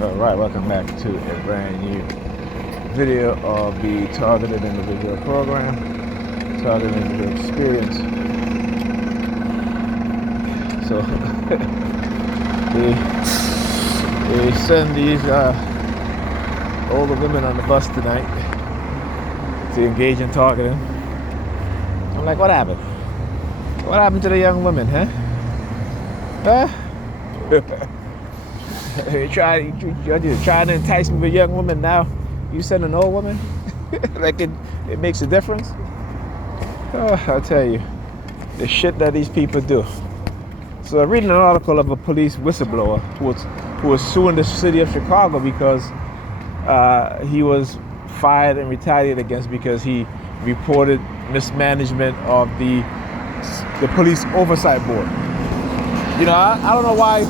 Alright, welcome back to a brand new video of the Targeted Individual Program, Targeted Individual Experience. So, they send these older women on the bus tonight to engage in targeting. I'm like, what happened? What happened to the young women, huh? You're trying to entice me with a young woman now. You send an old woman? Like it makes a difference? I'll tell you, the shit that these people do. So I'm reading an article of a police whistleblower who was suing the city of Chicago because he was fired and retaliated against because he reported mismanagement of the police oversight board. You know, I don't know why.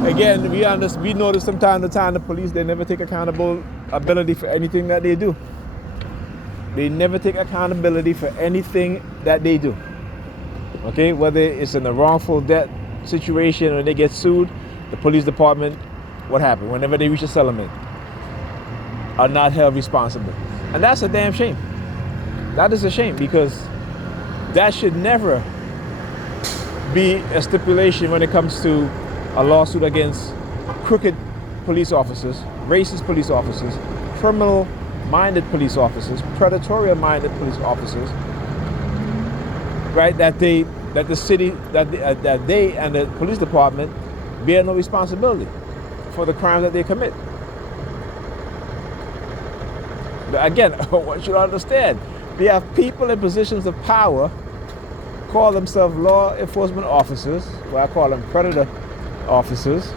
Again, we notice from time to time the police, they never take accountability for anything that they do. They never take accountability for anything that they do. Okay, whether it's in a wrongful death situation or they get sued, the police department, what happened? Whenever they reach a settlement, are not held responsible. And that's a damn shame. That is a shame because that should never be a stipulation when it comes to a lawsuit against crooked police officers, racist police officers, criminal-minded police officers, predatory-minded police officers, right? That they and the police department bear no responsibility for the crimes that they commit. But again, what you understand, they have people in positions of power call themselves law enforcement officers, what I call them predator officers,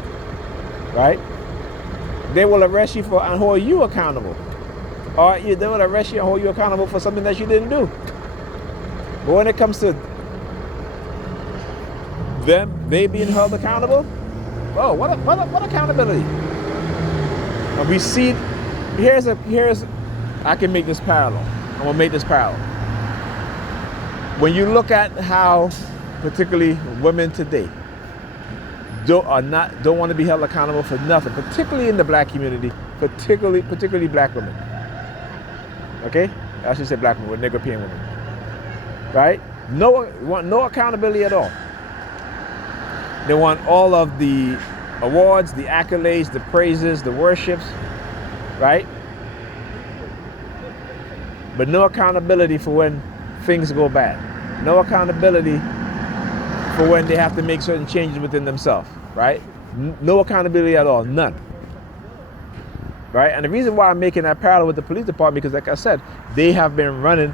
right? They will arrest you for and hold you accountable. Or they will arrest you and hold you accountable for something that you didn't do. But when it comes to they being held accountable, oh, what accountability? And we see, I can make this parallel. I'm gonna make this parallel. When you look at how, particularly women today, don't want to be held accountable for nothing, particularly in the black community, particularly black women. Okay, I should say black women, Negropean women, right? Want no accountability at all. They want all of the awards, the accolades, the praises, the worships, right? But no accountability for when things go bad. No accountability for when they have to make certain changes within themselves, right? No accountability at all, none. Right? And the reason why I'm making that parallel with the police department, because like I said, they have been running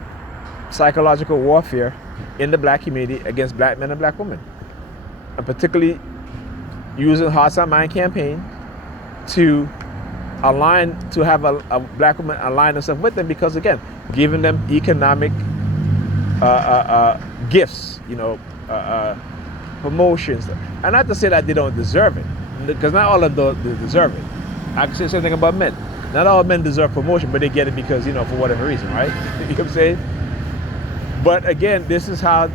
psychological warfare in the black community against black men and black women. And particularly using Hearts on Mind campaign to have a black woman align themselves with them because, again, giving them economic gifts, promotions. And not to say that they don't deserve it, because not all of them deserve it. I can say the same thing about men. Not all men deserve promotion, but they get it because, for whatever reason, right? You know what I'm saying? But again, this is how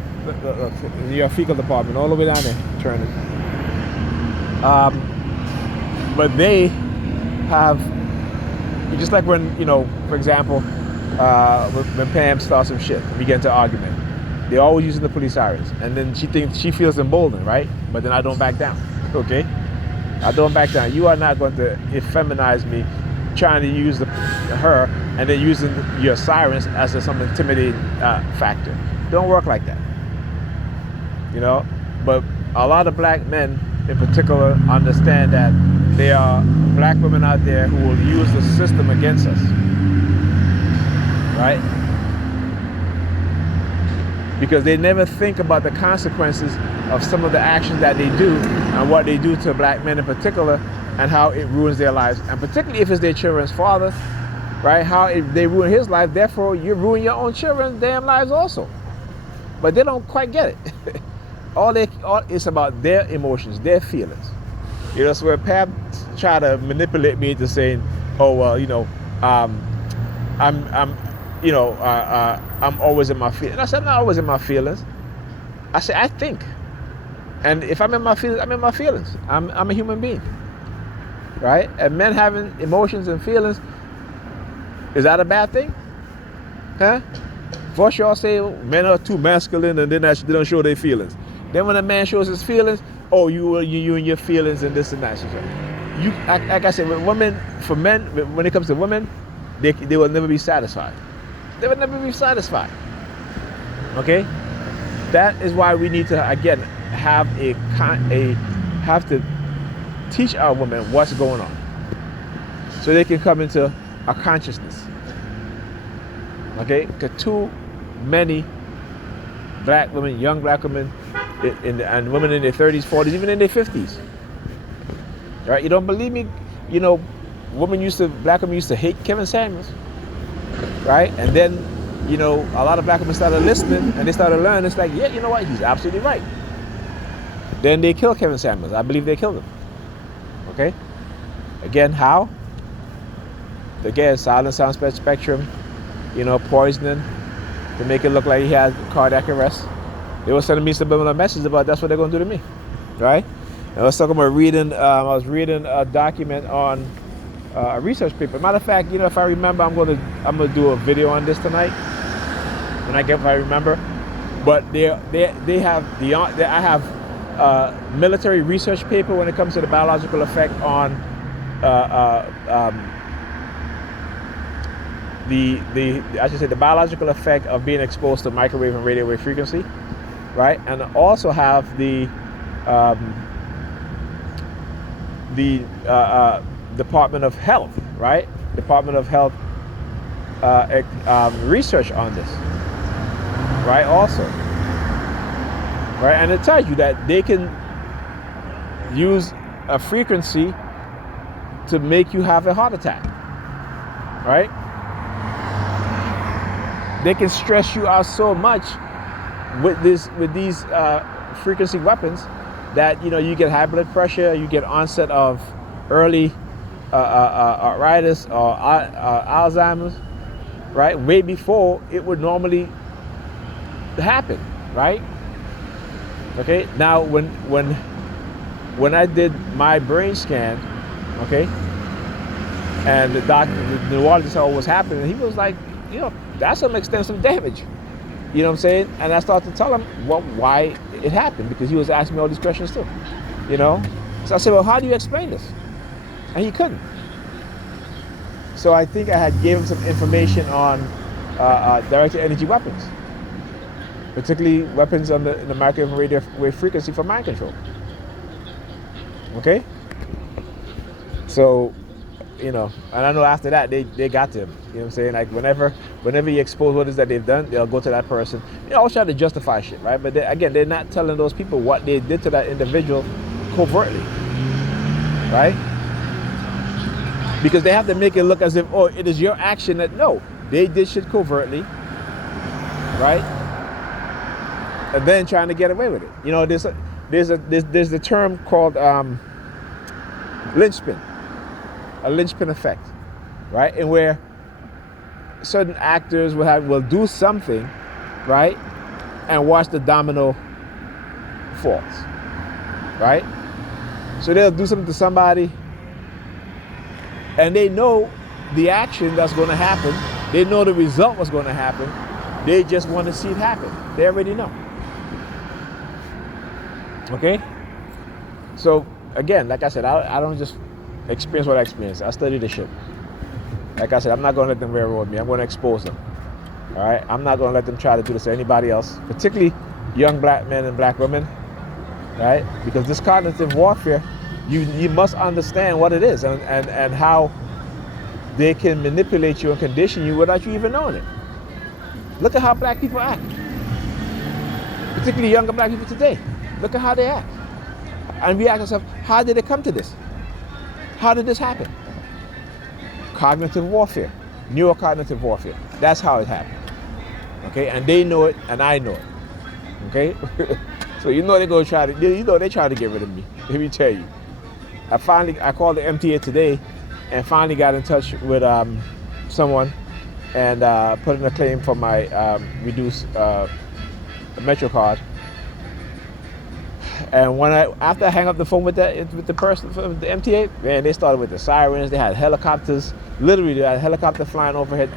your fecal department, all the way down there, turning. But they have, just like when, for example, when Pam starts some shit, we get into an argument. They're always using the police sirens, and then she feels emboldened, right? But then I don't back down, okay? I don't back down. You are not going to effeminize me, trying to use her and then using your sirens as some intimidating factor. Don't work like that, But a lot of black men, in particular, understand that there are black women out there who will use the system against us, right? Because they never think about the consequences of some of the actions that they do and what they do to black men in particular and how it ruins their lives. And particularly if it's their children's father, right? How they ruin his life, therefore you ruin your own children's damn lives also. But they don't quite get it. It's about their emotions, their feelings. So where Pam try to manipulate me into saying, oh, well, I'm always in my feelings. I said, I'm not always in my feelings. I said, I think. And if I'm in my feelings, I'm in my feelings. I'm a human being. right? And men having emotions and feelings, is that a bad thing? Huh? First y'all say men are too masculine and then they don't show their feelings. Then when a man shows his feelings, oh, you and your feelings and this and that. So you, like I said, with women, for men, when it comes to women, they will never be satisfied. They will never be satisfied. Okay? That is why we need to, again, have to teach our women what's going on, so they can come into a consciousness. Okay? Because too many black women, young black women, and women in their 30s, 40s, even in their 50s. Right? You don't believe me? You know, black women used to hate Kevin Samuels. Right? And then, you know, a lot of black women started listening and they started learning. It's like, yeah, you know what? He's absolutely right. Then they killed Kevin Samuels. I believe they killed him. Okay? Again, how? Again, silent sound spectrum, you know, poisoning to make it look like he had cardiac arrest. They were sending me subliminal messages about that's what they're going to do to me. Right? And I was talking about I was reading a document on a research paper. Matter of fact, you know, if I remember, I'm gonna do a video on this tonight. If I remember. But I have military research paper when it comes to the biological effect on the biological effect of being exposed to microwave and radio wave frequency, right? And I also have the Department of Health, right? Department of Health research on this, right? Also, right? And it tells you that they can use a frequency to make you have a heart attack, right? They can stress you out so much with these frequency weapons that, you know, you get high blood pressure, you get onset of early arthritis or Alzheimer's, right? Way before it would normally happen, right? Okay. Now, when I did my brain scan, okay, and the neurologist said what was happening, he was like, you know, that's some extensive damage. You know what I'm saying? And I started to tell him why it happened, because he was asking me all these questions too. You know? So I said, well, how do you explain this? And he couldn't. So I think I had gave him some information on directed energy weapons, particularly weapons on the microwave and radio wave frequency for mind control. Okay? So, you know, and I know after that they got to him. You know what I'm saying? Like whenever you expose what it is that they've done, they'll go to that person. They always try to justify shit, right? But they're not telling those people what they did to that individual covertly, right? Because they have to make it look as if, oh, it is your action that, no, they did shit covertly, right? And then trying to get away with it. You know, there's the term called linchpin, a linchpin effect, right? And where certain actors will do something, right, and watch the domino falls, right? So they'll do something to somebody, and they know the action that's going to happen. They know the result was going to happen. They just want to see it happen. They already know. Okay? So, again, like I said, I don't just experience what I experience. I study the shit. Like I said, I'm not going to let them railroad me. I'm going to expose them. All right? I'm not going to let them try to do this to anybody else, particularly young black men and black women, right? Because this cognitive warfare, you must understand what it is and how they can manipulate you and condition you without you even knowing it. Look at how black people act, particularly younger black people today. Look at how they act. And we ask ourselves, how did it come to this? How did this happen? Cognitive warfare, neurocognitive warfare. That's how it happened. Okay, and they know it, and I know it. Okay, so you know they're gonna try to. You know they try to get rid of me. Let me tell you. I called the MTA today, and finally got in touch with someone, and put in a claim for my reduced Metro card. And after I hang up the phone with the person from the MTA, man, they started with the sirens. They had helicopters. Literally, they had a helicopter flying overhead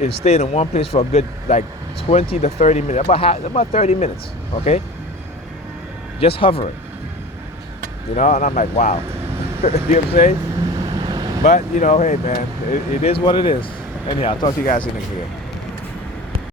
and stayed in one place for a good like 20 to 30 minutes, about 30 minutes, okay? Just hovering, and I'm like, wow. You know what I'm saying? But, hey, man, it is what it is. Anyhow, I'll talk to you guys in the video.